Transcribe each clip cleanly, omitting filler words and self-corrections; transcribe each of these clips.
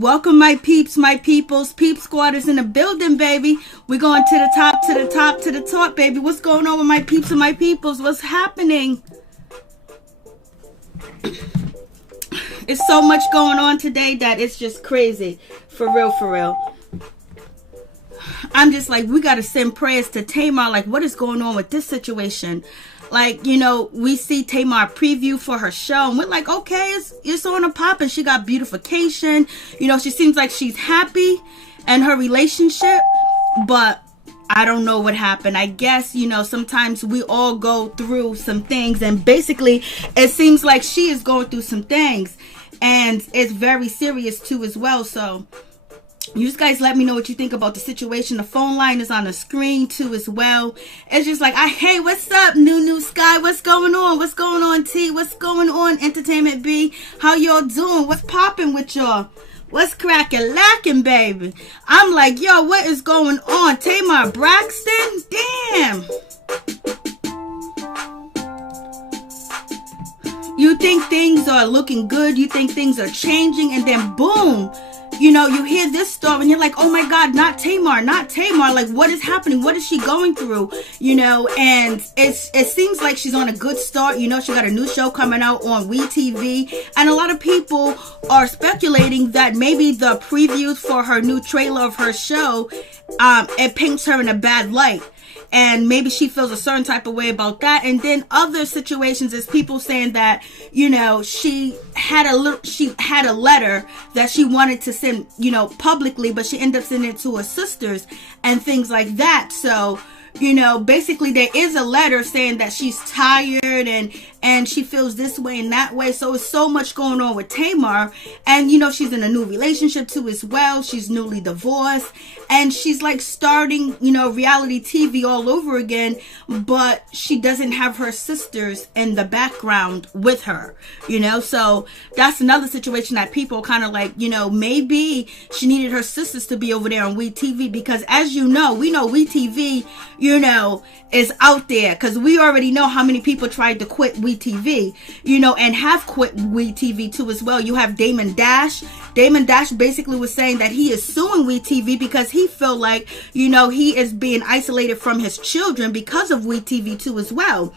Welcome, my peeps, my peoples. Peep squad is in the building, baby. We're going to the top, to the top, to the top, baby. What's going on with my peeps and my peoples? What's happening? It's so much going on today that it's just crazy. For real, for real. I'm just like, we got to send prayers to Tamar. Like, what is going on with this situation? Like, you know, we see Tamar preview for her show, and we're like, okay, it's on a pop, and she got beautification. You know, she seems like she's happy in her relationship, but I don't know what happened. I guess, you know, sometimes we all go through some things, and basically it seems like she is going through some things, and it's very serious too as well. So you just guys let me know what you think about the situation. The phone line is on the screen too as well. It's just like, hey, what's up, New Sky? What's going on? What's going on, T? What's going on, Entertainment B? How y'all doing? What's popping with y'all? What's cracking, lacking, baby? I'm like, yo, what is going on? Tamar Braxton? Damn. You think things are looking good. You think things are changing. And then boom. You know, you hear this story and you're like, oh my God, not Tamar, not Tamar. Like, what is happening? What is she going through? You know, and it seems like she's on a good start. You know, she got a new show coming out on WeTV. And a lot of people are speculating that maybe the previews for her new trailer of her show, it paints her in a bad light. And maybe she feels a certain type of way about that. And then other situations is people saying that, you know, she had a letter that she wanted to send, you know, publicly, but she ended up sending it to her sisters and things like that. So, you know, basically there is a letter saying that she's tired and she feels this way and that way. So it's so much going on with Tamar. And, you know, she's in a new relationship too as well. She's newly divorced. And she's like starting, you know, reality TV all over again. But she doesn't have her sisters in the background with her, you know. So that's another situation that people kind of like, you know, maybe she needed her sisters to be over there on WeTV. Because as you know, we know WeTV, you know, is out there. Because we already know how many people tried to quit WeTV, you know, and have quit WeTV too as well. You have Damon Dash. Damon Dash basically was saying that he is suing WeTV because he felt like, you know, he is being isolated from his children because of WeTV too as well.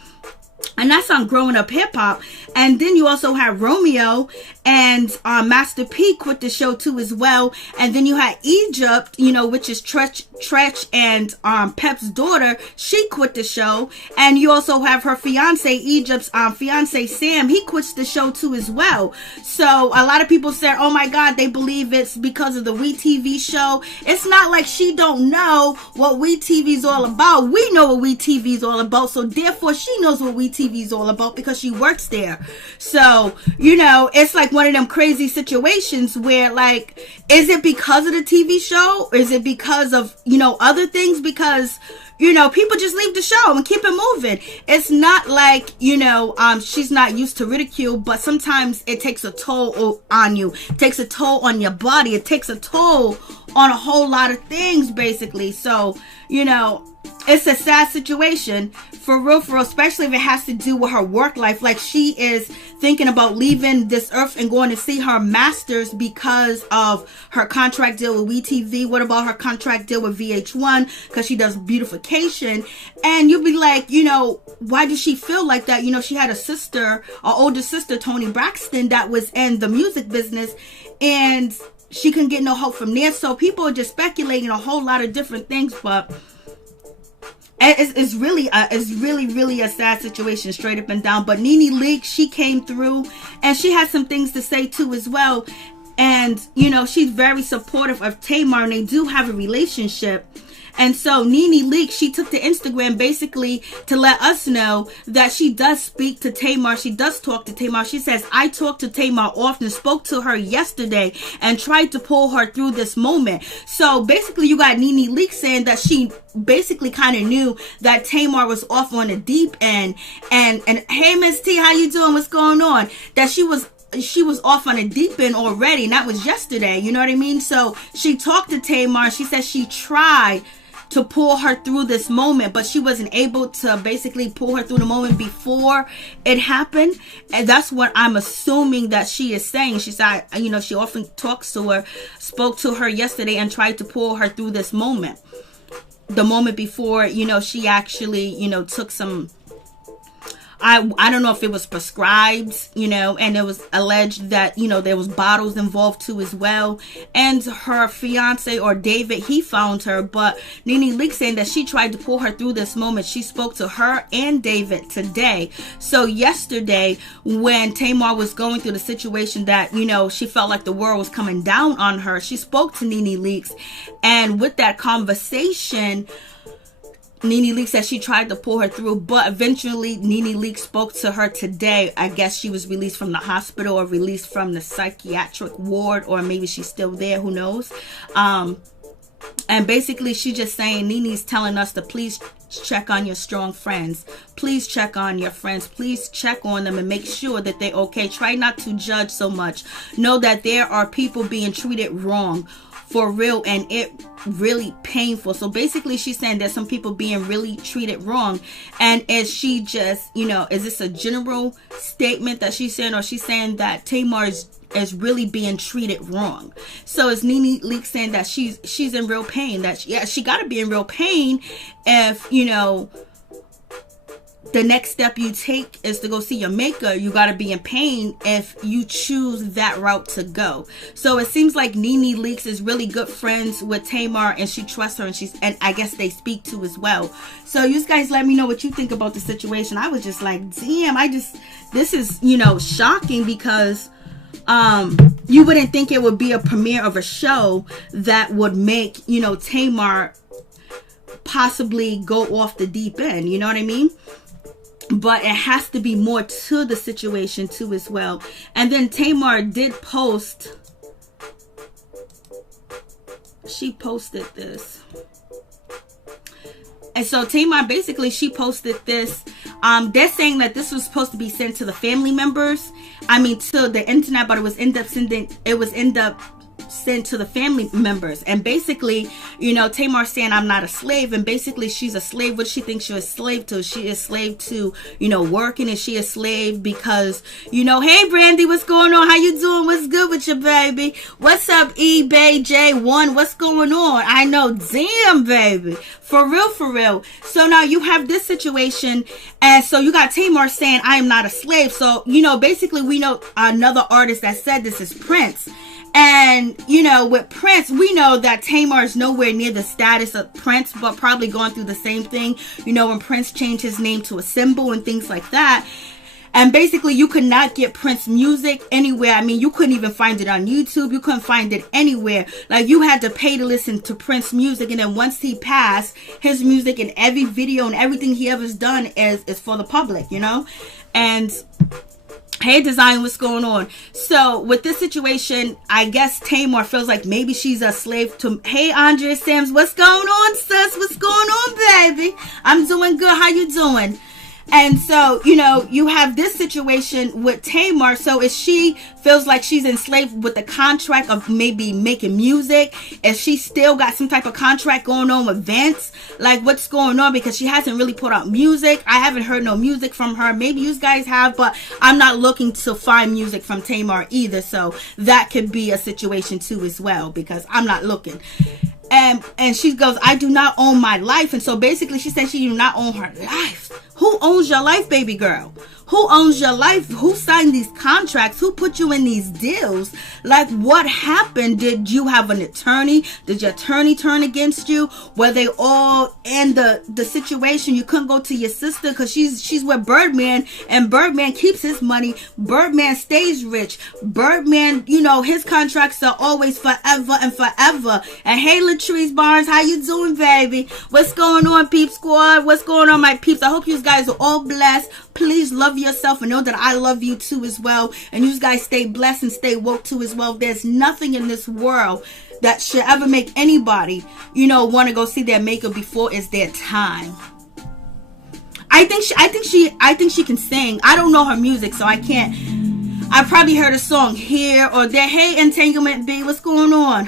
And that's on Growing Up Hip Hop. And then you also have Romeo and Master P quit the show too as well. And then you had Egypt, you know, which is Tretch and Pep's daughter. She quit the show. And you also have her fiance, Egypt's fiance Sam. He quits the show too as well. So a lot of people said, oh my God, they believe it's because of the WeTV show. It's not like she don't know what WeTV is all about. We know what WeTV is all about. So therefore she knows what WeTV is all about because she works there. So, you know, it's like one of them crazy situations where, like, is it because of the TV show? Or is it because of, you know, other things? Because, you know, people just leave the show and keep it moving. It's not like, you know, she's not used to ridicule, but sometimes it takes a toll on you. It takes a toll on your body. It takes a toll on a whole lot of things, basically. So, you know, it's a sad situation for real, especially if it has to do with her work life. Like, she is thinking about leaving this earth and going to see her masters because of her contract deal with WeTV. What about her contract deal with VH1? Because she does beautification. And you'll be like, you know, why does she feel like that? You know, she had a sister, an older sister, Toni Braxton, that was in the music business, and she couldn't get no help from there. So people are just speculating a whole lot of different things, but it's really a sad situation, straight up and down. But Nene Leakes, she came through and she had some things to say too as well. And, you know, she's very supportive of Tamar, and they do have a relationship. And so Nene Leakes, she took to Instagram basically to let us know that she does speak to Tamar. She does talk to Tamar. She says, I talk to Tamar often, spoke to her yesterday and tried to pull her through this moment. So basically you got Nene Leakes saying that she basically kind of knew that Tamar was off on the deep end. And hey, Miss T, how you doing? What's going on? That she was off on a deep end already, and that was yesterday, you know what I mean? So she talked to Tamar. She said she tried to pull her through this moment, but she wasn't able to basically pull her through the moment before it happened. And that's what I'm assuming that she is saying. She said, you know, she often spoke to her yesterday and tried to pull her through this moment. The moment before, you know, she actually, you know, took some, I don't know if it was prescribed, you know, and it was alleged that, you know, there was bottles involved too as well. And her fiance, or David, he found her. But Nene Leakes saying that she tried to pull her through this moment. She spoke to her and David today. So yesterday, when Tamar was going through the situation that, you know, she felt like the world was coming down on her, she spoke to Nene Leakes. And with that conversation, Nene Leakes said she tried to pull her through, but eventually Nene Leakes spoke to her today. I guess she was released from the hospital, or released from the psychiatric ward, or maybe she's still there, who knows. And basically she's just saying, Nene's telling us to please check on your strong friends. Please check on your friends. Please check on them and make sure that they're okay. Try not to judge so much. Know that there are people being treated wrong, for real, and it really painful. So basically she's saying there's some people being really treated wrong. And is she just, you know, is this a general statement that she's saying, or she's saying that Tamar is really being treated wrong? So is Nene Leakes saying that she's in real pain, that she got to be in real pain if, you know, the next step you take is to go see your maker. You got to be in pain if you choose that route to go. So it seems like Nene Leakes is really good friends with Tamar, and she trusts her, and I guess they speak to as well. So you guys let me know what you think about the situation. I was just like, damn, this is, you know, shocking, because you wouldn't think it would be a premiere of a show that would make, you know, Tamar possibly go off the deep end. You know what I mean? But it has to be more to the situation too as well. And then Tamar did post, she posted this. And so Tamar, basically, she posted this. They're saying that this was supposed to be sent to the family members. I mean, to the internet, but it was end up sent to the family members. And basically, you know, Tamar saying, I'm not a slave. And basically she's a slave. What she thinks she's a slave to? She is slave to, you know, working. And she is slave because, you know, hey Brandy, what's going on? How you doing? What's good with you, baby? What's up, eBay J1? What's going on? I know, damn, baby, for real, for real. So now you have this situation, and so you got Tamar saying, I am not a slave. So, you know, basically we know another artist that said this is Prince. And, you know, with Prince, we know that Tamar is nowhere near the status of Prince, but probably going through the same thing, you know, when Prince changed his name to a symbol and things like that. And basically, you could not get Prince music anywhere. I mean, you couldn't even find it on YouTube. You couldn't find it anywhere. Like, you had to pay to listen to Prince music. And then once he passed, his music and every video and everything he ever's done is for the public, you know? And hey, Design, what's going on? So with this situation, I guess Tamar feels like maybe she's a slave to, hey, Andrea Sams, what's going on, sis? What's going on, baby? I'm doing good. How you doing? And so, you know, you have this situation with Tamar. So if she feels like she's enslaved with the contract of maybe making music, if she still got some type of contract going on with Vince, like what's going on? Because she hasn't really put out music. I haven't heard no music from her. Maybe you guys have, but I'm not looking to find music from Tamar either. So that could be a situation too as well, because I'm not looking. And she goes, I do not own my life. And so basically she said she do not own her life. Who owns your life, baby girl? Who owns your life? Who signed these contracts? Who put you in these deals? Like, what happened? Did you have an attorney? Did your attorney turn against you? Were they all in the situation? You couldn't go to your sister because she's with Birdman, and Birdman keeps his money. Birdman stays rich. Birdman, you know, his contracts are always forever and forever. And hey, Latrice Barnes, how you doing, baby? What's going on, Peep Squad? What's going on, my peeps? I hope you guys are all blessed. Please love yourself and know that I love you too as well. And you guys stay blessed and stay woke too as well. There's nothing in this world that should ever make anybody, you know, want to go see their maker before it's their time. I think she can sing. I don't know her music, so I can't. I probably heard a song here or there. Hey, Entanglement B, what's going on?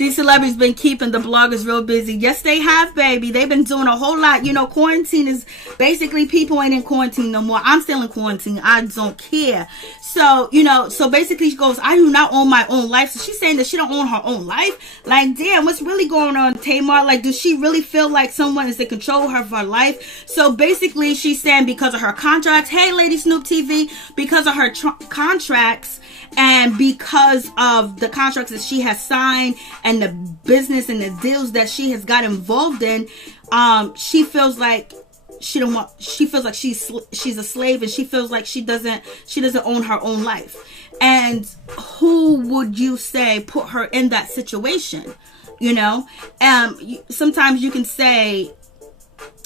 These celebrities been keeping the bloggers real busy. Yes, they have, baby. They've been doing a whole lot. You know, quarantine is basically, people ain't in quarantine no more. I'm still in quarantine. I don't care. So, you know, so basically she goes, I do not own my own life. So she's saying that she don't own her own life. Like, damn, what's really going on, Tamar? Like, does she really feel like someone is in control of her life? So basically she's saying because of her contracts, hey, Lady Snoop TV, because of her contracts and because of the contracts that she has signed and the business and the deals that she has got involved in, she feels like she's a slave, and she feels like she doesn't own her own life. And who would you say put her in that situation? You know, sometimes you can say,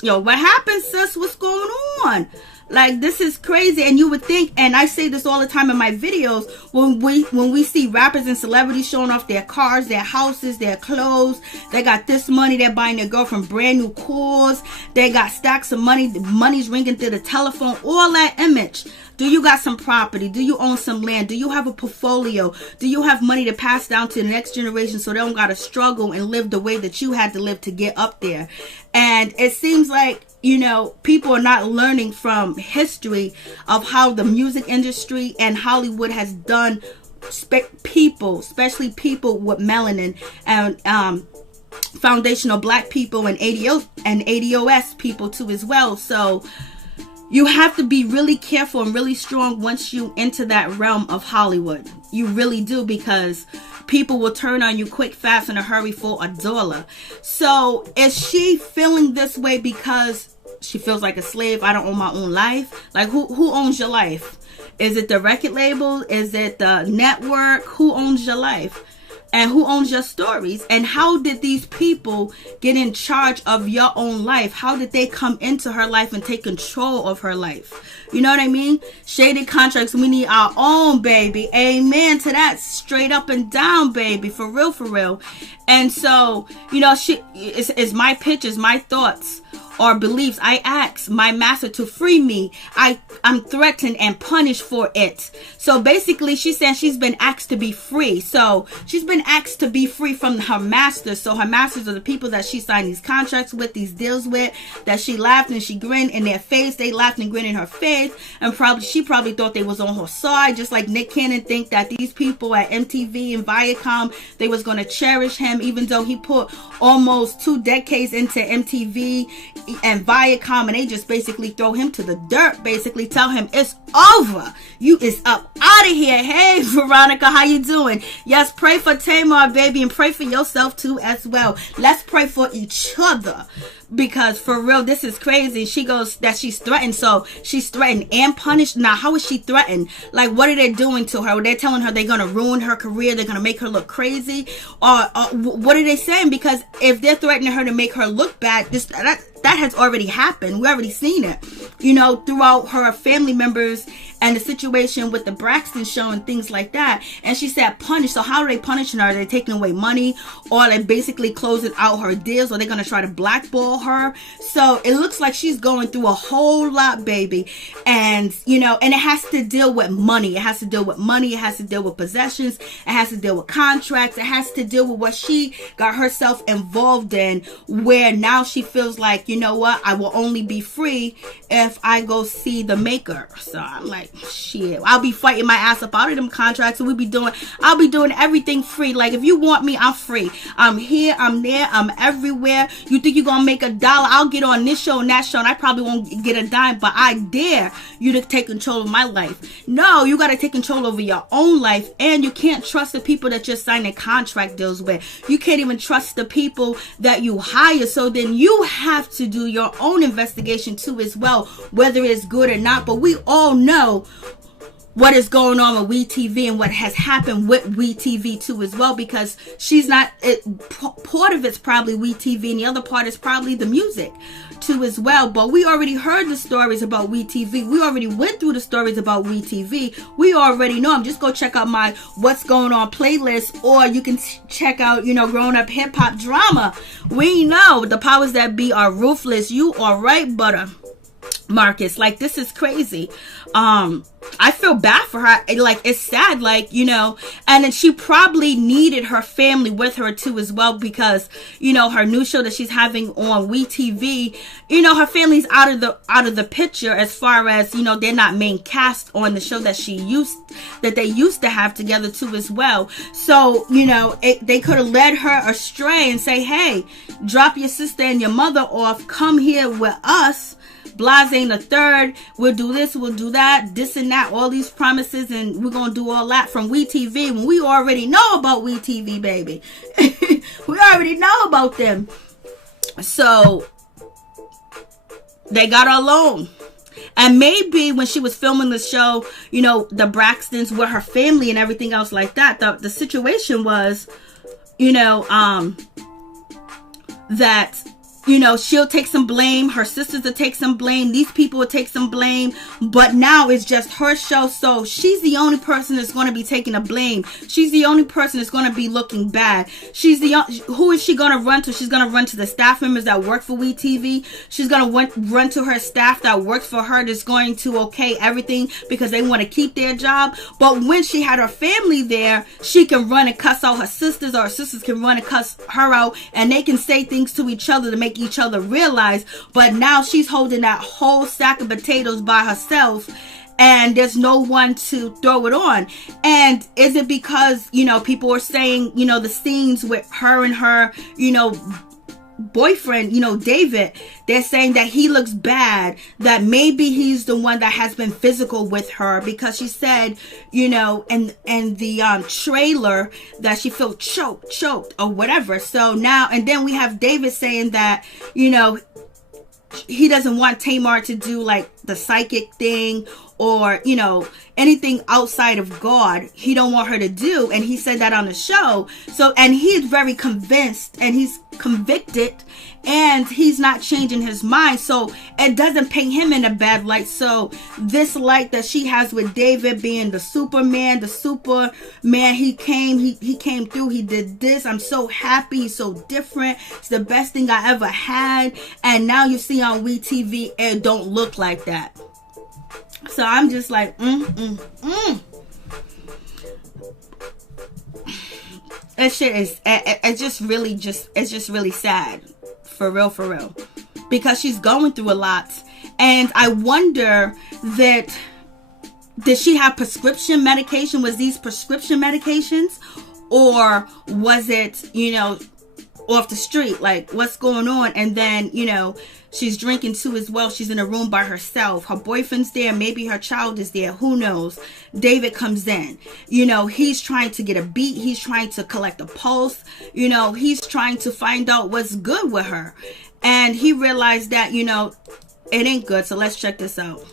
yo, what happened, sis? What's going on? Like, this is crazy. And you would think, and I say this all the time in my videos, when we see rappers and celebrities showing off their cars, their houses, their clothes, they got this money, they're buying their girlfriend brand new cars, they got stacks of money, the money's ringing through the telephone, all that image. Do you got some property? Do you own some land? Do you have a portfolio? Do you have money to pass down to the next generation so they don't got to struggle and live the way that you had to live to get up there? And it seems like, you know, people are not learning from history of how the music industry and Hollywood has done people, especially people with melanin and foundational black people and ADOS people too as well. So you have to be really careful and really strong once you enter that realm of Hollywood. You really do, because people will turn on you quick, fast, in a hurry for $1. So is she feeling this way because she feels like a slave? I don't own my own life. Like, who owns your life? Is it the record label? Is it the network? Who owns your life? And who owns your stories? And how did these people get in charge of your own life? How did they come into her life and take control of her life? You know what I mean? Shaded contracts. We need our own, baby. Amen to that. Straight up and down, baby. For real, for real. And so, you know, it's my pictures, my thoughts or beliefs. I ask my master to free me. I'm threatened and punished for it. So basically she's saying she's been asked to be free. So she's been asked to be free from her masters. So her masters are the people that she signed these contracts with, these deals with, that she laughed and she grinned in their face. They laughed and grinned in her face. And she probably thought they was on her side. Just like Nick Cannon think that these people at MTV and Viacom, they was going to cherish him, even though he put almost 2 decades into MTV and Viacom, and they just basically throw him to the dirt, basically tell him it's over, you is up out of here. Hey Veronica, how you doing? Yes, pray for Tamar, baby, and pray for yourself too as well. Let's pray for each other, because for real, this is crazy. She goes that she's threatened. So she's threatened and punished. Now, how is she threatened? Like, what are they doing to her? They're telling her they're going to ruin her career. They're going to make her look crazy. Or what are they saying? Because if they're threatening her to make her look bad, that has already happened. We already seen it, you know, throughout her family members and the situation with the Braxton show and things like that. And she said punish. So how are they punishing her? Are they taking away money, or they basically closing out her deals, or they're going to try to blackball her? So it looks like she's going through a whole lot, baby. And, you know, and it has to deal with money. It has to deal with money. It has to deal with possessions. It has to deal with contracts. It has to deal with what she got herself involved in, where now she feels like, you know what, I will only be free if I go see the maker. So I'm like, shit, I'll be fighting my ass up out of them contracts, and I'll be doing everything free. Like, if you want me, I'm free. I'm here, I'm there, I'm everywhere. You think you're gonna make $1? I'll get on this show and that show, and I probably won't get a dime, but I dare you to take control of my life. No, you gotta take control over your own life, and you can't trust the people that you're signing contract deals with. You can't even trust the people that you hire. So then you have to do your own investigation too as well, whether it's good or not. But we all know what is going on with WeTV and what has happened with WeTV too as well, because she's not part of it's probably WeTV, and the other part is probably the music too as well. But we already heard the stories about WeTV. We already went through the stories about WeTV. We already know them. Just go check out my What's Going On playlist, or you can check out, you know, Growing Up Hip Hop Drama. We know the powers that be are ruthless. You are right, butter. Marcus. Like, this is crazy. I feel bad for her. Like, it's sad, like, you know, and then she probably needed her family with her too as well, because, you know, her new show that she's having on WeTV, you know, her family's out of the picture, as far as, you know, they're not main cast on the show that they used to have together too as well. So, you know, they could have led her astray and say, hey, drop your sister and your mother off, come here with us, Blase the third, we'll do this, we'll do that, this and that, all these promises, and we're gonna do all that from WeTV, when we already know about WeTV, baby. We already know about them. So they got her alone. And maybe when she was filming the show, you know, the Braxtons with her family and everything else like that, the situation was, you know, that, you know, she'll take some blame, her sisters will take some blame, these people will take some blame, but now it's just her show, so she's the only person that's going to be taking the blame. She's the only person that's going to be looking bad. Who is she going to run to? She's going to run to the staff members that work for WeTV. She's going to run to her staff that works for her, that's going to okay everything because they want to keep their job. But when she had her family there, she can run and cuss out her sisters, or her sisters can run and cuss her out, and they can say things to each other to make each other realize. But now she's holding that whole sack of potatoes by herself, and there's no one to throw it on. And is it because, you know, people are saying, you know, the scenes with her and her, you know, boyfriend, you know, David, they're saying that he looks bad, that maybe he's the one that has been physical with her, because she said, you know, and the trailer that she felt choked or whatever. So now, and then we have David saying that, you know, he doesn't want Tamar to do like the psychic thing, or, you know, anything outside of God. He don't want her to do, and he said that on the show. So, and he's very convinced, and he's convicted, and he's not changing his mind. So it doesn't paint him in a bad light. So this light that she has with David being the Superman, he came through, he did this, I'm so happy, he's so different, it's the best thing I ever had. And now you see on WeTV, it don't look like that. So I'm just like, That shit is, it's just really sad. For real. Because she's going through a lot. And I wonder that, did she have prescription medication? Was these prescription medications? Or was it, you know, off the street? Like, what's going on? And then, you know, she's drinking too as well. She's in a room by herself. Her boyfriend's there. Maybe her child is there. Who knows? David comes in. You know, he's trying to get a beat. He's trying to collect a pulse. You know, he's trying to find out what's good with her. And he realized that, you know, it ain't good. So let's check this out.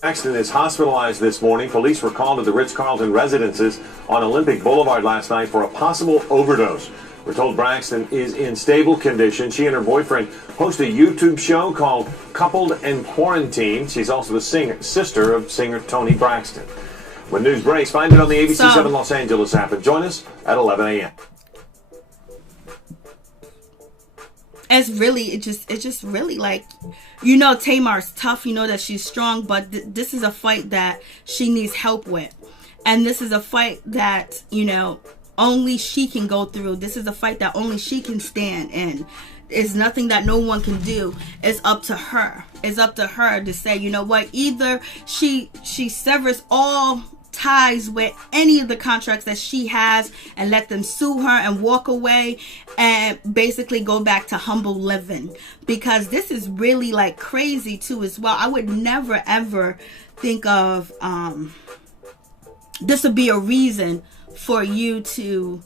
Braxton is hospitalized this morning. Police were called to the Ritz-Carlton residences on Olympic Boulevard last night for a possible overdose. We're told Braxton is in stable condition. She and her boyfriend host a YouTube show called Coupled and Quarantined. She's also the sister of singer Toni Braxton. When news breaks, find it on the ABC 7 Los Angeles app and join us at 11 a.m. It's just really like, you know, Tamar's tough, you know that she's strong, but this is a fight that she needs help with. And this is a fight that, you know, only she can go through. This is a fight that only she can stand in. It's nothing that no one can do. It's up to her. It's up to her to say, you know what, either she severs all ties with any of the contracts that she has and let them sue her and walk away and basically go back to humble living, because this is really like crazy too as well. I would never ever think of this would be a reason for you to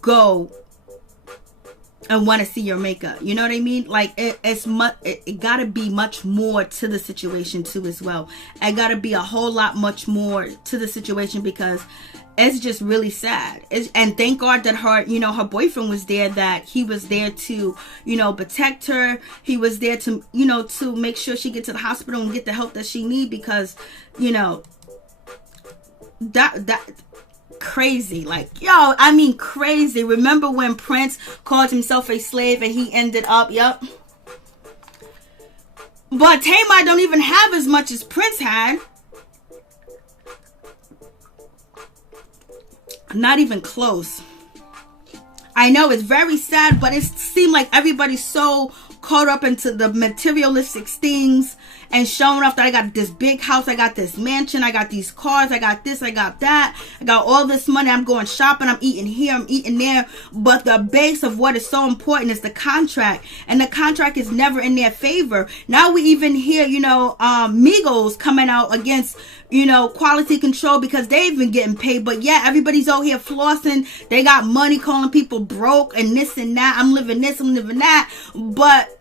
go and want to see your makeup. You know what I mean? Like it gotta be much more to the situation too as well. It gotta be a whole lot much more to the situation, because it's just really sad. And thank God that her, you know, her boyfriend was there, that he was there to, you know, protect her. He was there to, you know, to make sure she get to the hospital and get the help that she need, because, you know, that crazy, like, yo, I mean crazy. Remember when Prince called himself a slave and he ended up, But Tamar don't even have as much as Prince had. Not even close. I know it's very sad, but it seemed like everybody's so caught up into the materialistic things and showing off that I got this big house, I got this mansion, I got these cars, I got this, I got that, I got all this money, I'm going shopping, I'm eating here, I'm eating there. But the base of what is so important is the contract, and the contract is never in their favor. Now we even hear, Migos coming out against, quality control because they've been getting paid. But yeah, everybody's out here flossing. They got money, calling people broke and this and that. I'm living this, I'm living that. But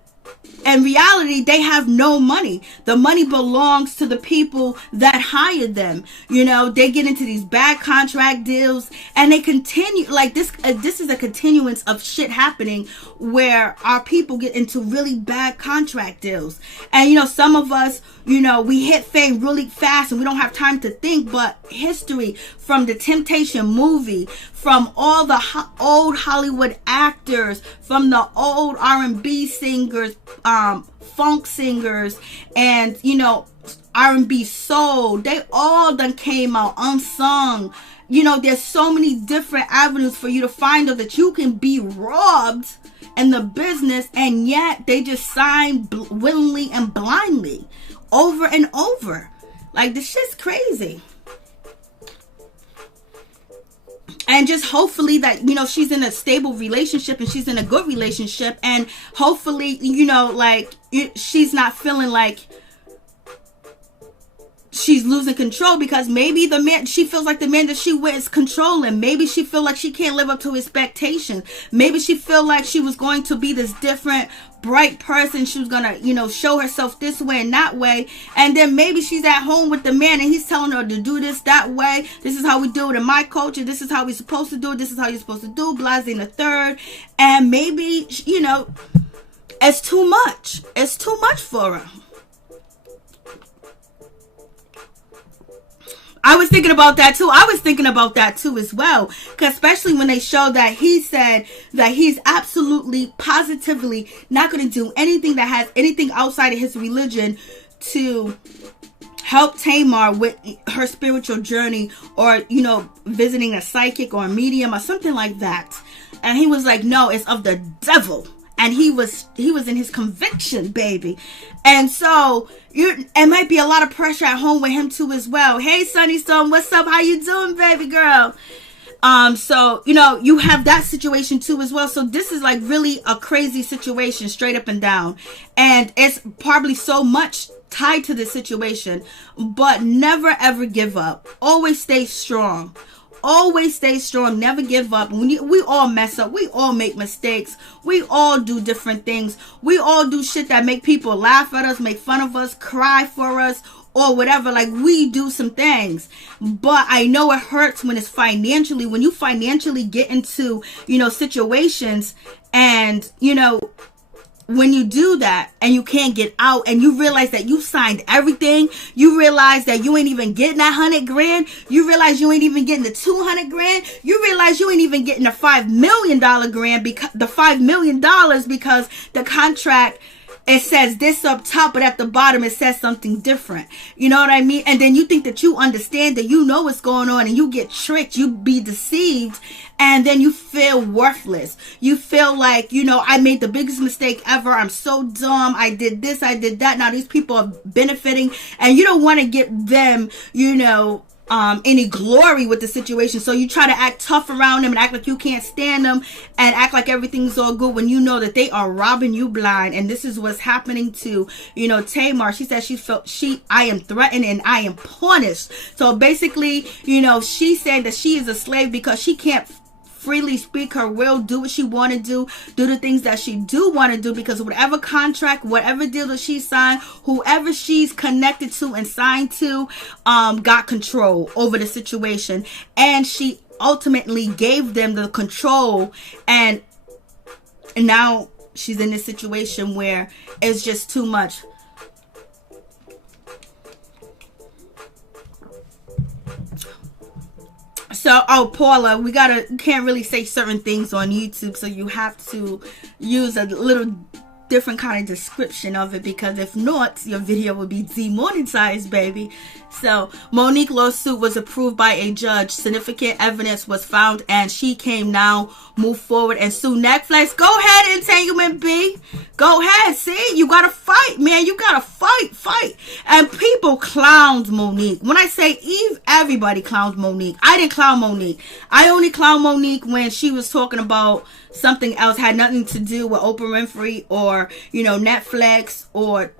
in reality, they have no money. The money belongs to the people that hired them. They get into these bad contract deals, and they continue like this. This is a continuance of shit happening where our people get into really bad contract deals. And some of us, we hit fame really fast and we don't have time to think. But history, from the Temptation movie, from all the old Hollywood actors, from the old R&B singers, funk singers, and R&B soul, they all done came out unsung. There's so many different avenues for you to find out that you can be robbed in the business, and yet they just sign willingly and blindly over and over. Like, this shit's crazy. And just hopefully that, she's in a stable relationship and she's in a good relationship. And hopefully, she's not feeling like she's losing control, because maybe the man, she feels like the man that she with is controlling. Maybe she feel like she can't live up to expectations. Maybe she feel like she was going to be this different, bright person. She was gonna, show herself this way and that way. And then maybe she's at home with the man and he's telling her to do this, that way. This is how we do it in my culture. This is how we're supposed to do it. This is how you're supposed to do it. Blase in the third. And maybe, it's too much. It's too much for her. I was thinking about that too. As well. Because especially when they show that he said that he's absolutely, positively not going to do anything that has anything outside of his religion to help Tamar with her spiritual journey, or, visiting a psychic or a medium or something like that. And he was like, no, it's of the devil. And he was in his conviction, baby. And so it might be a lot of pressure at home with him too as well. Hey, Sunny Stone, what's up? How you doing, baby girl? So, you have that situation too as well. So this is like really a crazy situation, straight up and down. And it's probably so much tied to this situation. But never ever give up. Always stay strong. Always stay strong. Never give up. We all mess up. We all make mistakes. We all do different things. We all do shit that make people laugh at us, make fun of us, cry for us, or whatever. Like, we do some things. But I know it hurts when it's financially. When you financially get into, situations, and, when you do that and you can't get out, and you realize that you signed everything, you realize that you ain't even getting that $100,000, you realize you ain't even getting the $200,000, you realize you ain't even getting the $5 million grant, because the $5 million, because the contract, it says this up top, but at the bottom it says something different. You know what I mean? And then you think that you understand, that you know what's going on, and you get tricked, you be deceived, and then you feel worthless. You feel like, I made the biggest mistake ever. I'm so dumb. I did this, I did that. Now these people are benefiting, and you don't want to get them, any glory with the situation. So you try to act tough around them and act like you can't stand them and act like everything's all good, when you know that they are robbing you blind. And this is what's happening to, Tamar. She said I am threatened and I am punished. So basically, she said that she is a slave because she can't freely speak her will, do what she want to do the things that she do want to do, because whatever contract, whatever deal that she signed, whoever she's connected to and signed to, got control over the situation, and she ultimately gave them the control, and now she's in this situation where it's just too much. So, Paula, can't really say certain things on YouTube, so you have to use a little different kind of description of it, because if not, your video would be demonetized, baby. So Monique lawsuit was approved by a judge. Significant evidence was found, and she can now move forward and sue Netflix. Go ahead, Entanglement B. Go ahead. See, you gotta fight, man. You gotta fight. And people clowned Monique. When I say Eve, everybody clowned Monique. I didn't clown Monique. I only clowned Monique when she was talking about something else, had nothing to do with Oprah Winfrey or, you know, Netflix or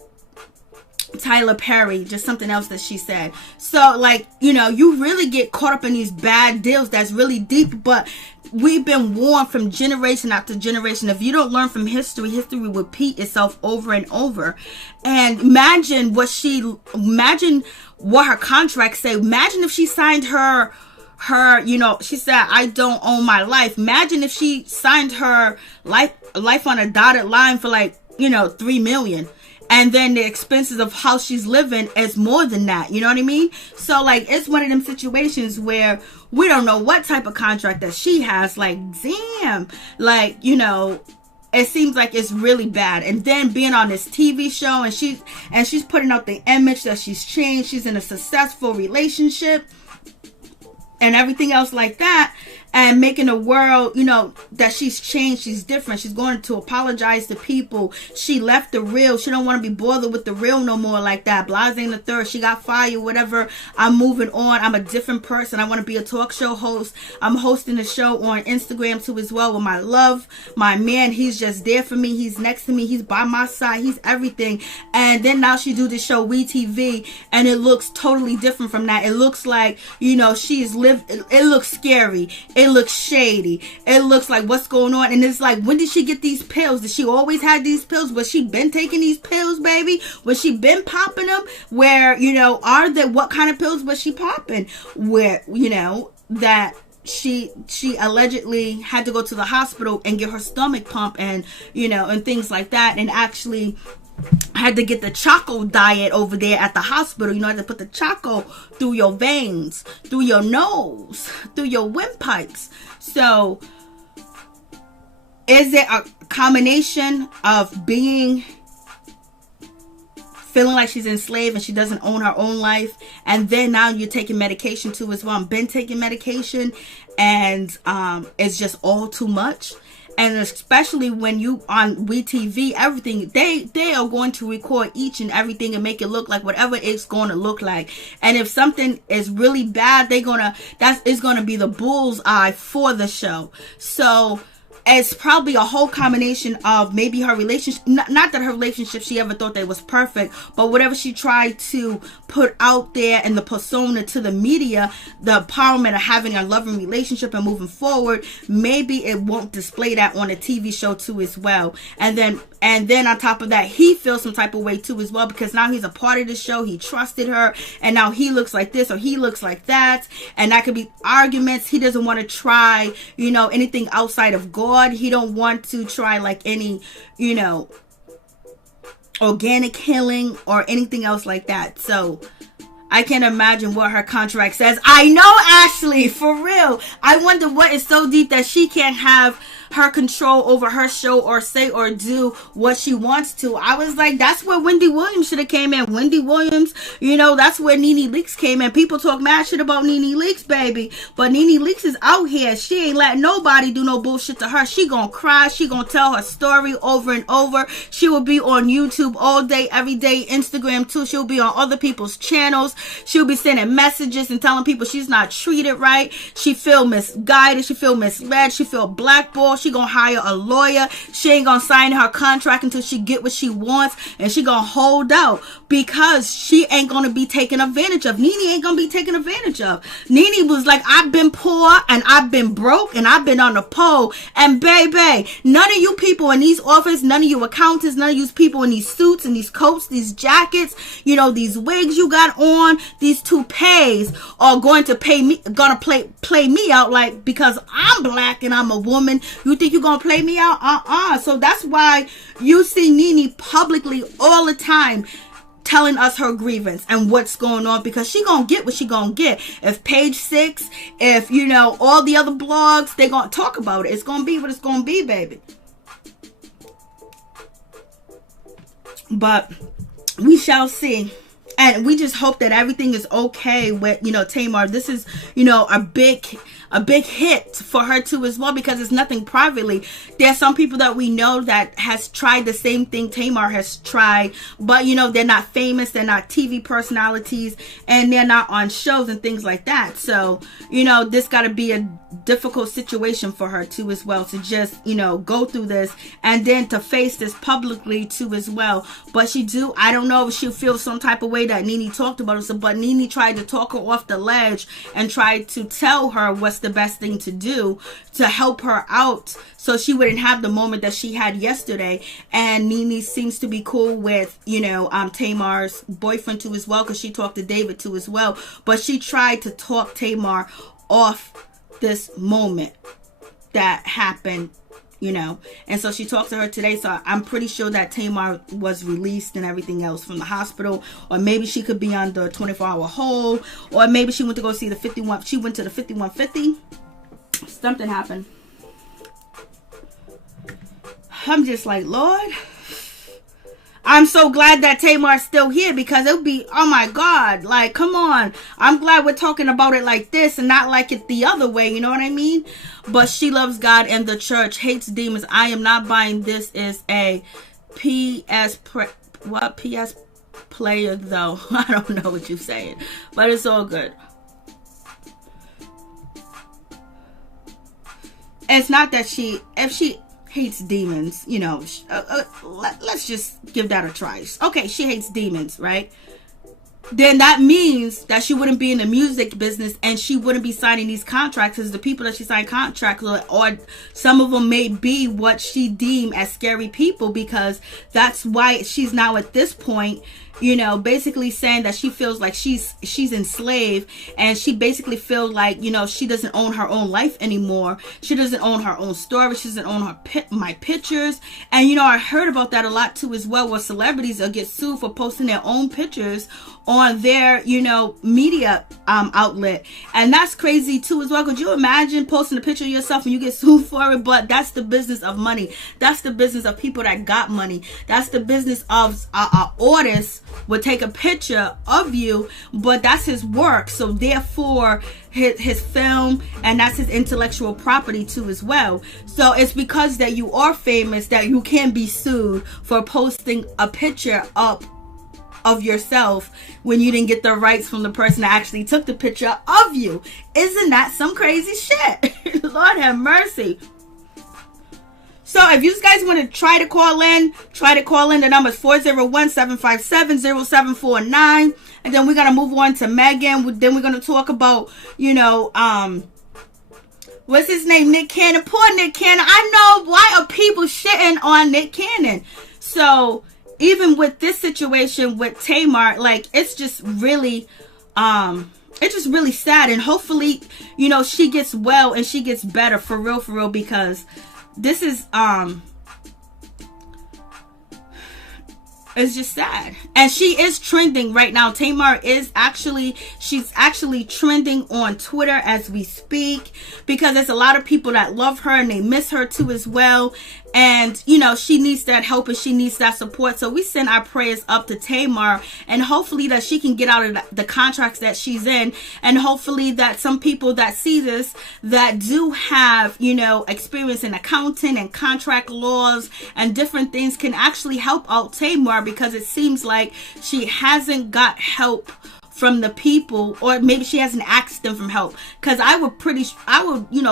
Tyler Perry, just something else that she said. So, like, you know, you really get caught up in these bad deals that's really deep, but we've been warned from generation after generation. If you don't learn from history, history will repeat itself over and over. And imagine what her contract say. Imagine if she signed her, you know, she said, I don't own my life. Imagine if she signed her life on a dotted line for, like, you know, $3 million. And then the expenses of how she's living is more than that. You know what I mean? So, like, it's one of them situations where we don't know what type of contract that she has. Like, damn. Like, you know, it seems like it's really bad. And then being on this TV show, and she's putting out the image that she's changed. She's in a successful relationship and everything else like that. And making the world, you know, that she's changed, she's different. She's going to apologize to people. She left the real. She don't want to be bothered with the real no more like that. Blase the third. She got fired, whatever. I'm moving on. I'm a different person. I want to be a talk show host. I'm hosting a show on Instagram too as well with my love. My man, he's just there for me. He's next to me. He's by my side. He's everything. And then now she do the show We TV, and it looks totally different from that. It looks like, you know, she's lived. It looks scary. It looks shady. It looks like what's going on. And it's like, when did she get these pills? Did she always have these pills? Was she been taking these pills, baby? Was she been popping them? Where, you know, what kind of pills was she popping? Where, you know, that she allegedly had to go to the hospital and get her stomach pumped and, you know, and things like that. And actually had to get the Choco diet over there at the hospital. You know, had to put the Choco through your veins, through your nose, through your windpipes. So, is it a combination of feeling like she's enslaved and she doesn't own her own life, and then now you're taking medication too as well? I've been taking medication, and it's just all too much. And especially when you on WeTV, everything, they are going to record each and everything and make it look like whatever it's going to look like. And if something is really bad, it's going to be the bullseye for the show. So it's probably a whole combination of maybe her relationship, not that her relationship she ever thought that was perfect, but whatever she tried to put out there and the persona to the media, the empowerment of having a loving relationship and moving forward, maybe it won't display that on a TV show too as well. And then on top of that, he feels some type of way too as well, because now he's a part of the show. He trusted her, and now he looks like this or he looks like that, and that could be arguments. He doesn't want to try, you know, anything outside of God. He don't want to try like any, you know, organic healing or anything else like that. So I can't imagine what her contract says. I know, Ashley, for real. I wonder what is so deep that she can't have her control over her show or say or do what she wants to. I was like, that's where Wendy Williams should have came in. Wendy Williams, you know, that's where Nene Leakes came in. People talk mad shit about Nene Leakes, baby, but Nene Leakes is out here. She ain't letting nobody do no bullshit to her. She gonna cry. She gonna tell her story over and over. She will be on YouTube all day, every day, Instagram too. She'll be on other people's channels. She'll be sending messages and telling people she's not treated right. She feel misguided. She feel misled. She feel blackballed. She gonna hire a lawyer. She ain't gonna sign her contract until she get what she wants, and she gonna hold out because she ain't gonna be taken advantage of. Nene ain't gonna be taken advantage of. Nene was like, I've been poor and I've been broke and I've been on the pole, and baby, none of you people in these offices, none of you accountants, none of you people in these suits and these coats, these jackets, you know, these wigs you got on, these toupees are going to play me out, like, because I'm black and I'm a woman. You think you're gonna play me out? So that's why you see Nene publicly all the time telling us her grievance and what's going on, because she gonna get what she gonna get. If Page 6, if, you know, all the other blogs, they gonna talk about it. It's gonna be what it's gonna be, baby. But we shall see. And we just hope that everything is okay with, Tamar. This is, a big hit for her too as well, because it's nothing privately. There are some people that we know that has tried the same thing Tamar has tried, but they're not famous, they're not TV personalities, and they're not on shows and things like that. So, this got to be a difficult situation for her too as well, to just, go through this and then to face this publicly too as well. But I don't know if she'll feel some type of way that Nene talked about it, but Nene tried to talk her off the ledge and tried to tell her what's the best thing to do to help her out, so she wouldn't have the moment that she had yesterday. And Nene seems to be cool with, Tamar's boyfriend too as well, because she talked to David too as well. But she tried to talk Tamar off this moment that happened, and so she talked to her today. So I'm pretty sure that Tamar was released and everything else from the hospital, or maybe she could be on the 24-hour hold, or maybe she went to go see the 51. She went to the 5150. Something happened. I'm just like, Lord, I'm so glad that Tamar's still here, because it would be, oh my God, like, come on. I'm glad we're talking about it like this and not like it the other way, you know what I mean? But she loves God and the church, hates demons. I am not buying this. Is a PS player though. I don't know what you're saying, but it's all good. It's not that if she hates demons, let's just give that a try. Okay, she hates demons, right? Then that means that she wouldn't be in the music business, and she wouldn't be signing these contracts as the people that she signed contracts with, or some of them may be what she deemed as scary people, because that's why she's now at this point, basically saying that she feels like she's enslaved, and she basically feels like, she doesn't own her own life anymore. She doesn't own her own story. She doesn't own my pictures. And, I heard about that a lot too as well, where celebrities will get sued for posting their own pictures on their, media outlet. And that's crazy too as well. Could you imagine posting a picture of yourself and you get sued for it? But that's the business of money. That's the business of people that got money. That's the business of artists would take a picture of you, but that's his work. So therefore his film, and that's his intellectual property too as well. So it's because that you are famous that you can be sued for posting a picture up of yourself when you didn't get the rights from the person that actually took the picture of you. Isn't that some crazy shit? Lord have mercy. So if you guys want to try to call in. The number is 401-757-0749. And then we're going to move on to Megan. Then we're going to talk about, what's his name? Nick Cannon. Poor Nick Cannon. I know, why are people shitting on Nick Cannon? So even with this situation with Tamar, like, it's just really sad. And hopefully, she gets well and she gets better for real, because this is, it's just sad. And she is trending right now. Tamar she's actually trending on Twitter as we speak, because there's a lot of people that love her and they miss her too as well. And, she needs that help and she needs that support. So we send our prayers up to Tamar, and hopefully that she can get out of the contracts that she's in. And hopefully that some people that see this, that do have, experience in accounting and contract laws and different things, can actually help out Tamar, because it seems like she hasn't got help from the people, or maybe she hasn't asked them for help. Because I would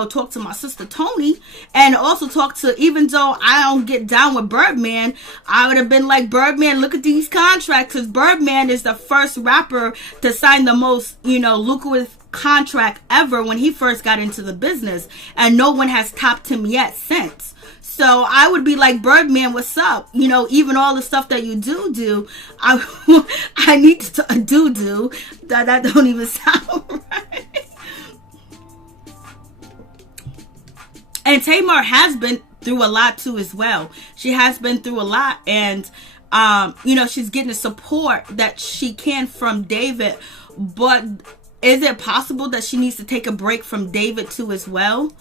talk to my sister Tony, and also talk to, even though I don't get down with Birdman, I would have been like, Birdman, look at these contracts, because Birdman is the first rapper to sign the most, lucrative contract ever when he first got into the business, and no one has topped him yet since. So I would be like, Birdman, what's up? Even all the stuff that you do, I need to do. That don't even sound right. And Tamar has been through a lot too as well. She has been through a lot, and she's getting the support that she can from David. But is it possible that she needs to take a break from David too as well?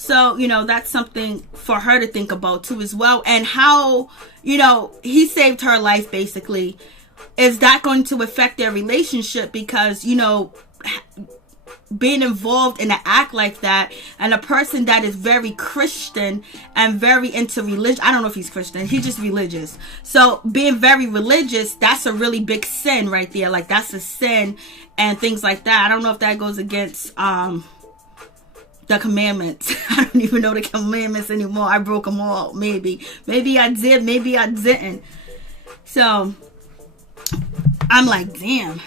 So, that's something for her to think about too as well. And how, he saved her life basically. Is that going to affect their relationship? Because, being involved in an act like that, and a person that is very Christian and very into religion, I don't know if he's Christian, he's just religious. So being very religious, that's a really big sin right there. Like, that's a sin and things like that. I don't know if that goes against the commandments. I don't even know the commandments anymore. I broke them all. Maybe I did, maybe I didn't. So I'm like, damn.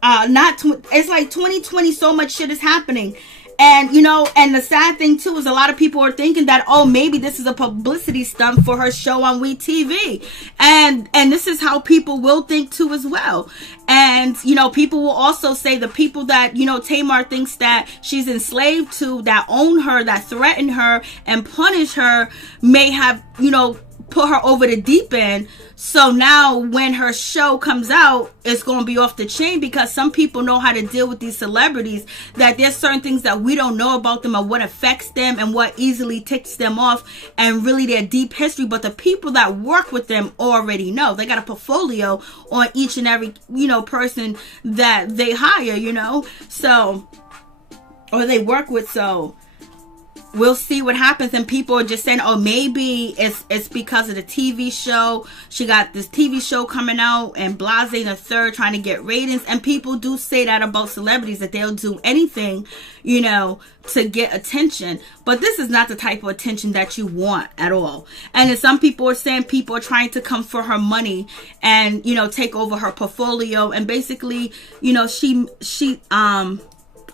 It's like 2020, so much shit is happening. And, and the sad thing too is a lot of people are thinking that, oh, maybe this is a publicity stunt for her show on WeTV. And this is how people will think too as well. And, people will also say the people that, Tamar thinks that she's enslaved to, that own her, that threaten her and punish her, may have, put her over the deep end. So now when her show comes out, it's going to be off the chain, because some people know how to deal with these celebrities, that there's certain things that we don't know about them, or what affects them and what easily ticks them off, and really their deep history. But the people that work with them already know. They got a portfolio on each and every, person that they hire, so, or they work with. So we'll see what happens. And people are just saying, oh, maybe it's because of the TV show. She got this TV show coming out, and blase the third, trying to get ratings. And people do say that about celebrities, that they'll do anything, to get attention. But this is not the type of attention that you want at all. And then some people are saying people are trying to come for her money and, take over her portfolio. And basically, she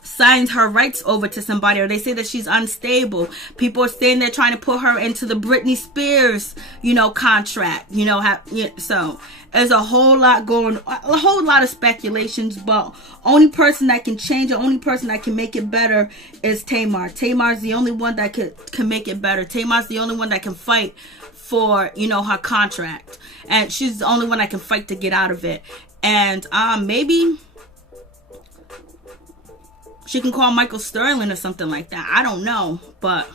signs her rights over to somebody, or they say that she's unstable. People are saying they're trying to put her into the Britney Spears, contract, so there's a whole lot a whole lot of speculations, but only person that can change it, only person that can make it better is Tamar. Tamar's the only one that can make it better. Tamar's the only one that can fight for, her contract, and she's the only one that can fight to get out of it. And maybe she can call Michael Sterling or something like that. I don't know. But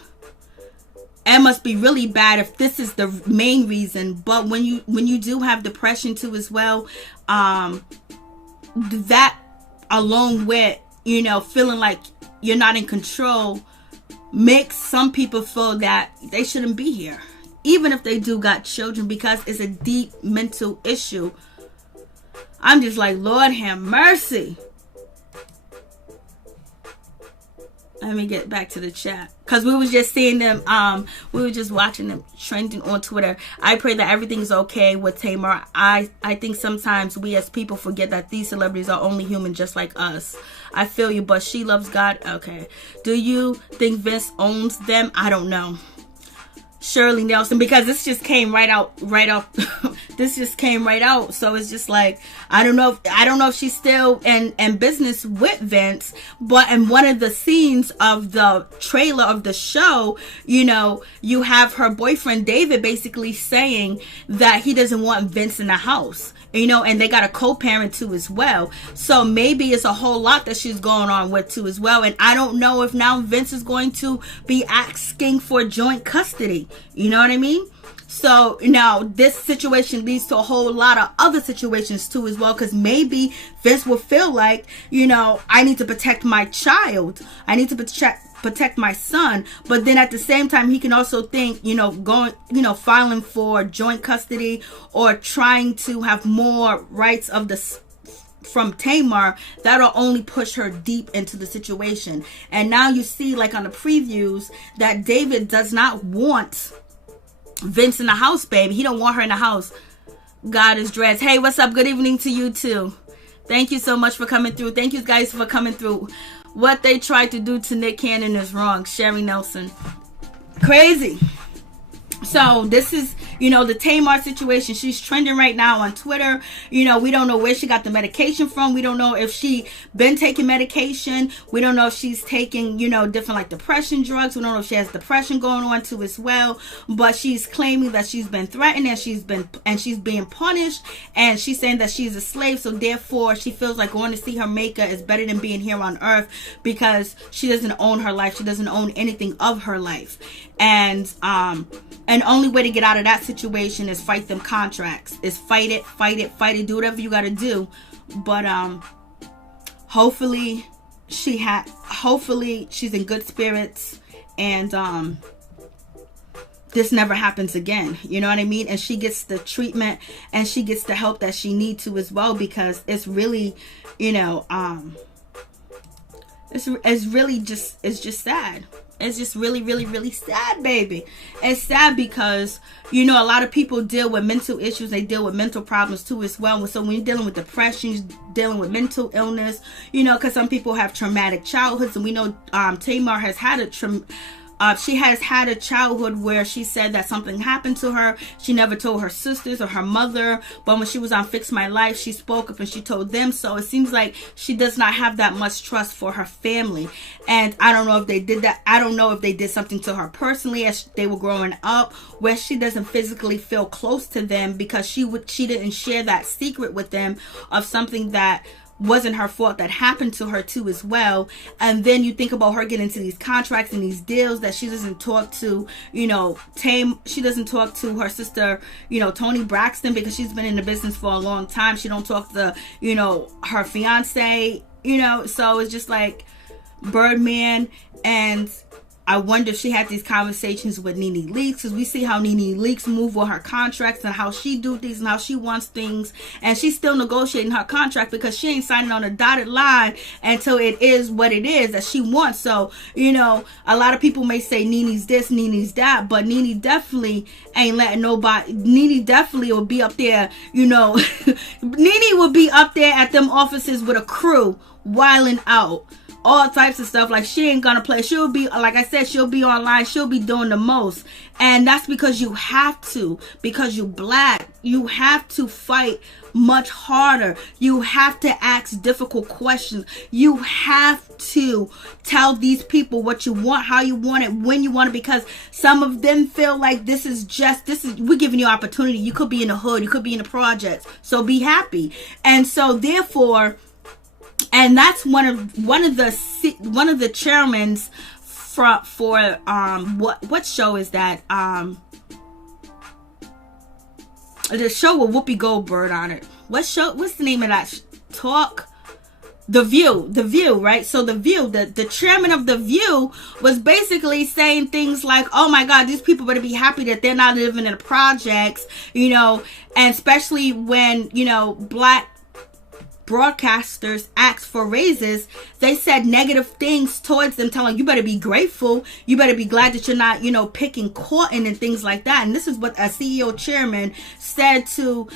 it must be really bad if this is the main reason. But when you do have depression too as well, that along with, feeling like you're not in control, makes some people feel that they shouldn't be here. Even if they do got children, because it's a deep mental issue. I'm just like, Lord have mercy. Let me get back to the chat, because we was just seeing them, we were just watching them trending on Twitter. I pray that everything's okay with Tamar. I think sometimes we as people forget that these celebrities are only human, just like us. I feel you, but she loves God. Okay. Do you think Vince owns them? I don't know. Shirley Nelson, because this just came right out. This just came right out. So it's just like, I don't know if she's still in business with Vince. But in one of the scenes of the trailer of the show, you have her boyfriend David basically saying that he doesn't want Vince in the house. And they got a co-parent too as well. So maybe it's a whole lot that she's going on with too as well. And I don't know if now Vince is going to be asking for joint custody. You know what I mean? So now this situation leads to a whole lot of other situations too as well, because maybe Vince will feel like, I need to protect my child. I need to protect my son. But then at the same time, he can also think, filing for joint custody or trying to have more rights of from Tamar, that'll only push her deep into the situation. And now you see, like on the previews, that David does not want Vince in the house, baby. He don't want her in the house. God is dressed. Hey, what's up? Good evening to you too. Thank you so much for coming through. Thank you guys for coming through. What they tried to do to Nick Cannon is wrong. Sherry Nelson. Crazy. So this is, the Tamar situation. She's trending right now on Twitter. We don't know where she got the medication from. We don't know if she been taking medication. We don't know if she's taking, different like depression drugs. We don't know if she has depression going on too as well. But she's claiming that she's been threatened and she's being punished. And she's saying that she's a slave. So therefore, she feels like going to see her maker is better than being here on earth because she doesn't own her life. She doesn't own anything of her life. And only way to get out of that situation is fight them contracts. Is fight it, do whatever you gotta do. But hopefully she's in good spirits and this never happens again. You know what I mean? And she gets the treatment and she gets the help that she needs to as well, because it's really, it's just sad. It's just really, really, really sad, baby. It's sad because, a lot of people deal with mental issues. They deal with mental problems too as well. So when you're dealing with depression, you're dealing with mental illness, because some people have traumatic childhoods. And we know Tamar has had she has had a childhood where she said that something happened to her. She never told her sisters or her mother. But when she was on Fix My Life, she spoke up and she told them. So it seems like she does not have that much trust for her family. And I don't know if they did that. I don't know if they did something to her personally as they were growing up, where she doesn't physically feel close to them because she didn't share that secret with them of something that wasn't her fault that happened to her too as well. And then you think about her getting into these contracts and these deals that she doesn't talk to, she doesn't talk to her sister, Tony Braxton, because she's been in the business for a long time. She don't talk to, her fiance, so it's just like Birdman. And I wonder if she had these conversations with Nene Leakes, because we see how Nene Leakes move with her contracts and how she do things and how she wants things. And she's still negotiating her contract because she ain't signing on a dotted line until it is what it is that she wants. So, a lot of people may say Nene's this, Nene's that, but Nene definitely ain't letting nobody. Nene definitely will be up there, Nene will be up there at them offices with a crew, wilding out. All types of stuff. Like, she ain't gonna play. She'll be, like I said, she'll be online. She'll be doing the most. And that's because you have to. Because you black. You have to fight much harder. You have to ask difficult questions. You have to tell these people what you want, how you want it, when you want it. Because some of them feel like we're giving you opportunity. You could be in the hood. You could be in the projects. So be happy. And so therefore, and that's one of the chairmans for what show is that, the show with Whoopi Goldberg on it. What's the name of that talk? The View, right? So The View, the chairman of The View was basically saying things like, oh my God, these people better be happy that they're not living in the projects, and especially when, black broadcasters asked for raises, they said negative things towards them, telling you better be grateful, you better be glad that you're not, picking cotton and things like that. And this is what a CEO chairman said to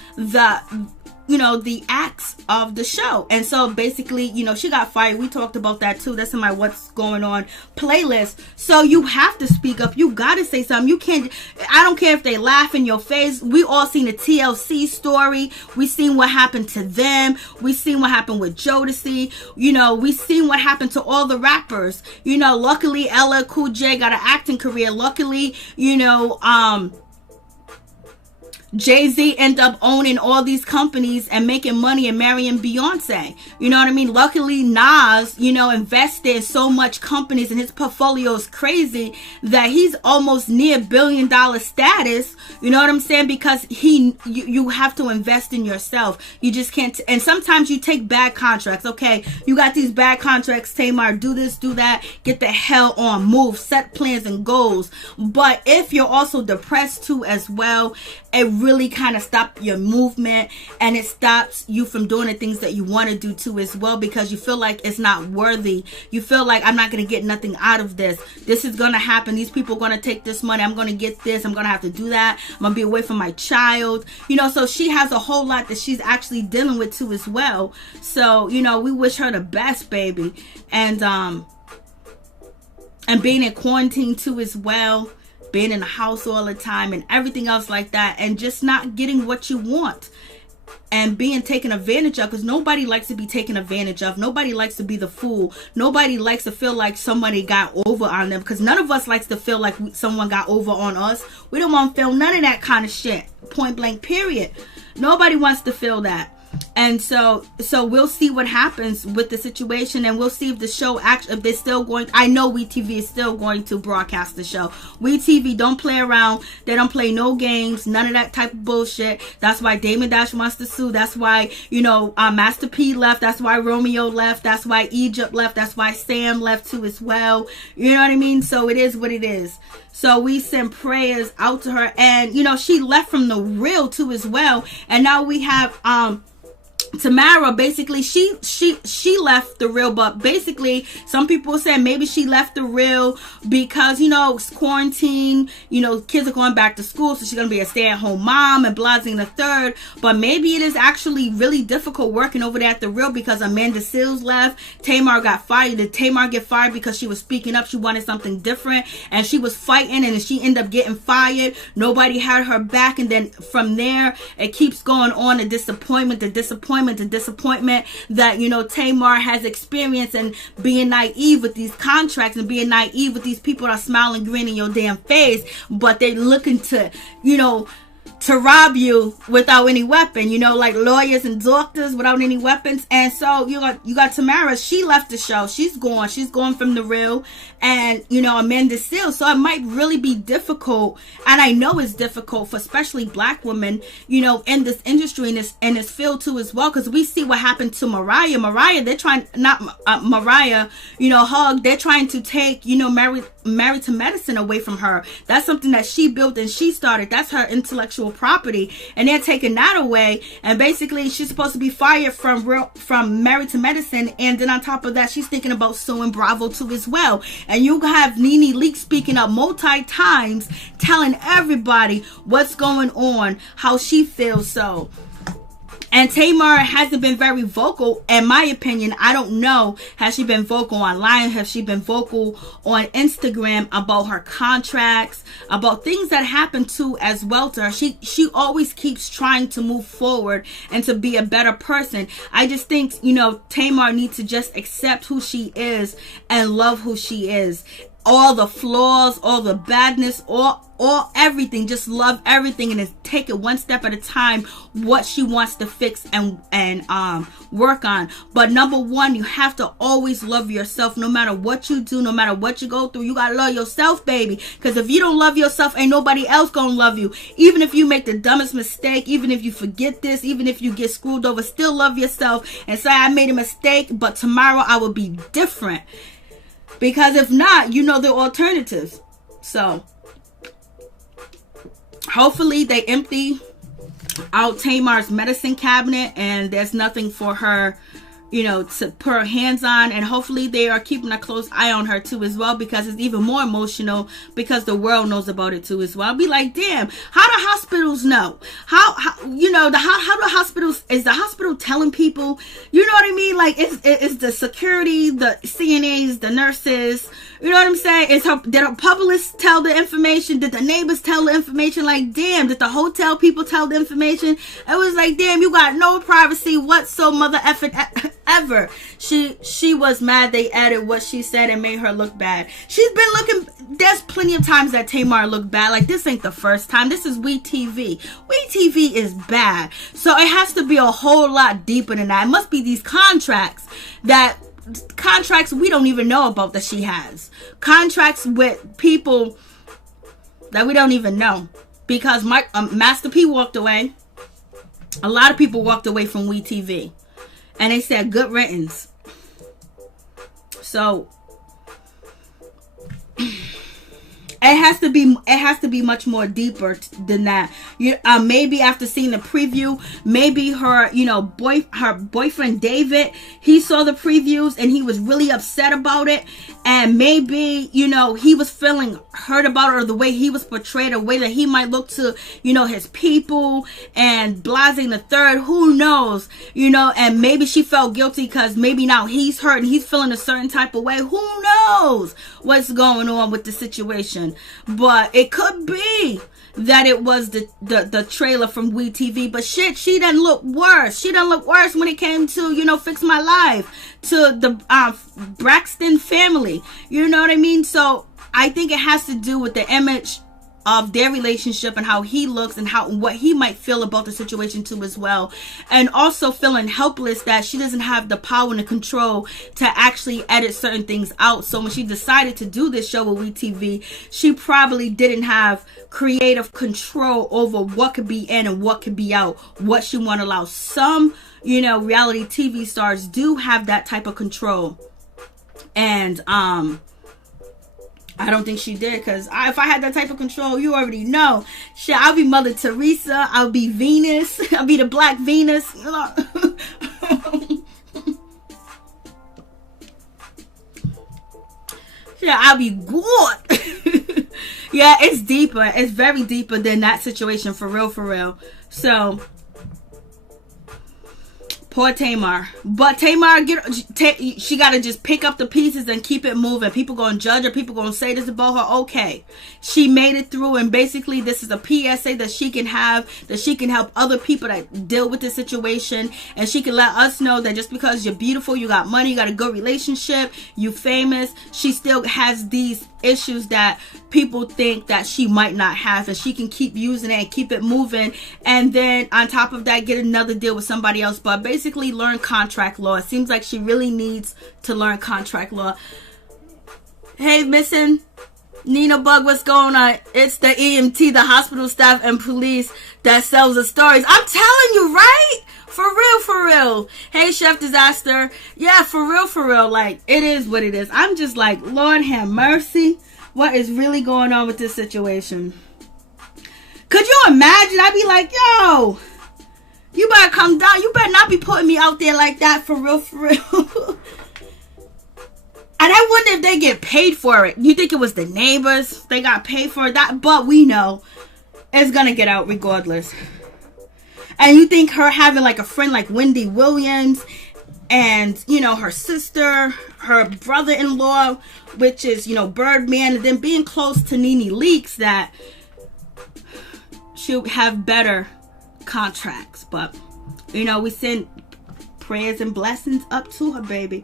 the acts of the show. And so basically, she got fired. We talked about that too. That's in my What's Going On playlist. So you have to speak up. You got to say something. You can't, I don't care if they laugh in your face. We all seen the TLC story. We seen what happened to them. We seen what happened with Jodeci. We seen what happened to all the rappers. Luckily LL Cool J got an acting career. Luckily, Jay-Z ended up owning all these companies and making money and marrying Beyonce. You know what I mean? Luckily, Nas, invested in so much companies and his portfolio is crazy that he's almost near $1 billion status. You know what I'm saying? Because you have to invest in yourself. You just can't. And sometimes you take bad contracts. Okay, you got these bad contracts. Tamar, do this, do that. Get the hell on. Move. Set plans and goals. But if you're also depressed too as well, it really kind of stops your movement and it stops you from doing the things that you want to do too as well, because you feel like it's not worthy. You feel like, I'm not going to get nothing out of this. This is going to happen. These people are going to take this money. I'm going to get this. I'm going to have to do that. I'm going to be away from my child. So she has a whole lot that she's actually dealing with too as well. So, we wish her the best, baby. And being in quarantine too as well. being in the house all the time and everything else like that, and just not getting what you want and being taken advantage of, because nobody likes to be taken advantage of. Nobody likes to be the fool. Nobody likes to feel like somebody got over on them, because none of us likes to feel like someone got over on us. We don't want to feel none of that kind of shit, point blank period. Nobody wants to feel that. And so we'll see what happens with the situation, and we'll see if the show if they're still going. I know WeTV is still going to broadcast the show. WeTV don't play around. They don't play no games, none of that type of bullshit. That's why Damon Dash wants to sue. That's why, Master P left. That's why Romeo left. That's why Egypt left. That's why Sam left too as well. You know what I mean? So it is what it is. So we send prayers out to her, and she left from the real too as well. And now we have Tamara, basically she left the real, but basically some people say maybe she left the real because it's quarantine, kids are going back to school, so she's gonna be a stay-at-home mom and blasting the third. But maybe it is actually really difficult working over there at the real, because Amanda Seales left. Tamar got fired. Did Tamar get fired because she was speaking up? She wanted something different, and she was fighting, and she ended up getting fired. Nobody had her back, and then from there it keeps going on. The disappointment that Tamar has experienced, and being naive with these contracts, and being naive with these people that are smiling, grinning in your damn face, but they're looking to rob you without any weapon, like lawyers and doctors without any weapons. And so you got Tamara. She left the show. She's gone from the real, and Amanda Seales. So it might really be difficult, and I know it's difficult for especially black women, in this industry, in this field too as well, because we see what happened to Mariah. They're trying, not Mariah, Hug. They're trying to take Married to Medicine away from her. That's something that she built and she started. That's her intellectual property, and they're taking that away. And basically she's supposed to be fired from Married to Medicine, and then on top of that she's thinking about suing Bravo too as well. And you have Nene Leakes speaking up multi times, telling everybody what's going on, how she feels. So, and Tamar hasn't been very vocal, in my opinion. I don't know. Has she been vocal online? Has she been vocal on Instagram about her contracts, about things that happen to as well to her? She always keeps trying to move forward and to be a better person. I just think, Tamar needs to just accept who she is and love who she is. All the flaws, all the badness, all everything, just love everything, and just take it one step at a time, what she wants to fix and work on. But number one, you have to always love yourself. No matter what you do, no matter what you go through, you gotta love yourself, baby. Because if you don't love yourself, ain't nobody else gonna love you. Even if you make the dumbest mistake, even if you forget this, even if you get screwed over, still love yourself and say, I made a mistake, but tomorrow I will be different. Because if not, the alternatives. So hopefully they empty out Tamar's medicine cabinet, and there's nothing for her, to put her hands on. And hopefully they are keeping a close eye on her too as well, because it's even more emotional because the world knows about it too as well. I'll be like, damn, how do hospitals know? How do hospitals, is the hospital telling people? You know what I mean? Like, it's the security, the CNAs, the nurses. You know what I'm saying? Did a publicist tell the information? Did the neighbors tell the information? Like, damn, did the hotel people tell the information? It was like, damn, you got no privacy whatsoever, mother effing ever. She was mad they added what she said and made her look bad. She's been looking, there's plenty of times that Tamar looked bad. Like, this ain't the first time. This is WeTV. WeTV is bad. So it has to be a whole lot deeper than that. It must be these contracts we don't even know about that she has. Contracts with people that we don't even know. Because Master P walked away. A lot of people walked away from WeTV. And they said good riddance. So it has to be much more deeper than that. Maybe after seeing the preview, maybe her boyfriend David, he saw the previews and he was really upset about it, and maybe he was feeling hurt about it, or the way he was portrayed, a way that he might look to his people and blasting the third. Who knows? And maybe she felt guilty because maybe now he's hurt and he's feeling a certain type of way. Who knows what's going on with the situation? situation. But it could be that it was the trailer from WeTV. But shit, she done look worse. She done look worse when it came to, you know, Fix My Life, to the Braxton family. You know what I mean? So I think it has to do with the image of their relationship and how he looks and what he might feel about the situation too as well. And also feeling helpless that she doesn't have the power and the control to actually edit certain things out. So when she decided to do this show with WeTV, she probably didn't have creative control over what could be in and what could be out, what she want to allow. Some, you know, reality TV stars do have that type of control. And I don't think she did, because if I had that type of control, you already know. Shit, I'll be Mother Teresa. I'll be Venus. I'll be the Black Venus. Shit, I'll be good. Yeah, it's deeper. It's very deeper than that situation, for real, for real. So, poor Tamar. But Tamar, she got to just pick up the pieces and keep it moving. People going to judge her. People going to say this about her. Okay. She made it through. And basically, this is a PSA that she can have, that she can help other people that deal with this situation. And she can let us know that just because you're beautiful, you got money, you got a good relationship, you famous, she still has these issues that people think that she might not have, and she can keep using it and keep it moving, and then on top of that get another deal with somebody else. But basically learn contract law. It seems like she really needs to learn contract law. Hey, missing Nina Bug, what's going on? It's the EMT, the hospital staff and police that sells the stories. I'm telling you, right? For real, for real. Hey, Chef Disaster. Yeah, for real, for real. Like, it is what it is. I'm just like, Lord have mercy. What is really going on with this situation? Could you imagine? I'd be like, yo, you better come down. You better not be putting me out there like that, for real, for real. And I wonder if they get paid for it. You think it was the neighbors? They got paid for that? But we know it's going to get out regardless. And you think her having like a friend like Wendy Williams and, you know, her sister, her brother-in-law, which is, you know, Birdman, and then being close to Nene Leakes, that she'll have better contracts. But, you know, we send prayers and blessings up to her, baby.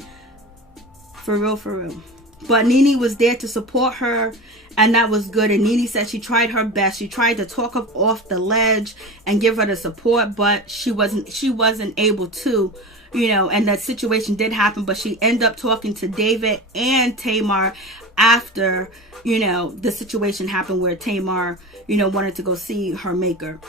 For real, for real. But Nene was there to support her, and that was good. And Nene said she tried her best. She tried to talk her off the ledge and give her the support, but she wasn't able to, you know. And that situation did happen, but she ended up talking to David and Tamar after, you know, the situation happened where Tamar, you know, wanted to go see her maker.